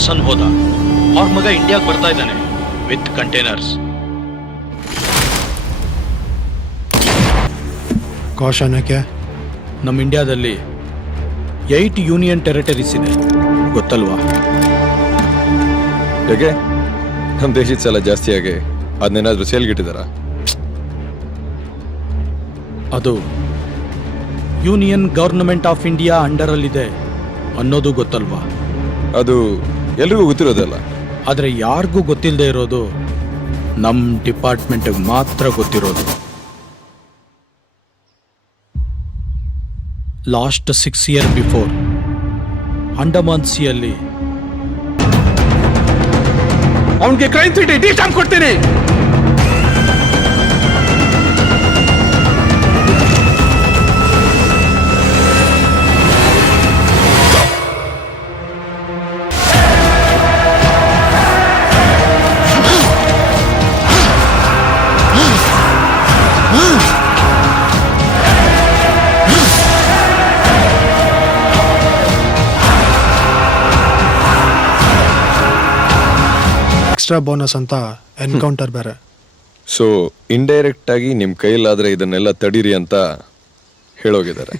ಹಾಸನ್ ಹೋದ. ಅವ್ರ ಮಗ ಇಂಡಿಯಾಗೆ ಬರ್ತಾ ಇದ್ದಾನೆ ವಿತ್ ಕಂಟೈನರ್ಸ್. कौशन है क्या? ನಮ್ಮ ಇಂಡಿಯಾದಲ್ಲಿ 8 ಯೂನಿಯನ್ ಟೆರಿಟರೀಸ್ ಇದೆ, ಗೊತ್ತಲ್ವಾ? ಹೇಗೆ ನಮ್ಮ ದೇಶದ ಸಲ ಜಾಸ್ತಿಯಾಗಿ ಅದನ್ನೇನಾದ್ರೂ ಸೇಲ್ಗಿಟ್ಟಿದಾರ? ಅದು ಯೂನಿಯನ್ ಗವರ್ನಮೆಂಟ್ ಆಫ್ ಇಂಡಿಯಾ ಅಂಡರಲ್ಲಿದೆ ಅನ್ನೋದು ಗೊತ್ತಲ್ವಾ? ಅದು ಎಲ್ರಿಗೂ ಗೊತ್ತಿರೋದಲ್ಲ. ಆದರೆ ಯಾರಿಗೂ ಗೊತ್ತಿಲ್ಲದೆ ಇರೋದು ನಮ್ಮ ಡಿಪಾರ್ಟ್ಮೆಂಟ್ಗೆ ಮಾತ್ರ ಗೊತ್ತಿರೋದು. ಲಾಸ್ಟ್ 6 years ಬಿಫೋರ್ ಅಂಡಮಾನ್ ಸಿಯಲ್ಲಿ ಅವನಿಗೆ ಕ್ರೈಮ್ ಸಿಟಿ ಡಿ ಸ್ಟಾಂಪ್ ಕೊಡ್ತೀನಿ. ಎಕ್ಸ್ಟ್ರಾ ಬೋನಸ್ ಅಂತ ಎನ್ಕೌಂಟರ್ ಬೇರೆ. ಸೊ ಇಂಡೈರೆಕ್ಟ್ ಆಗಿ ನಿಮ್ಮ ಕೈಲಾದ್ರೆ ಇದನ್ನೆಲ್ಲ ತಡೀರಿ ಅಂತ ಹೇಳೋಗಿದ್ದಾರೆ.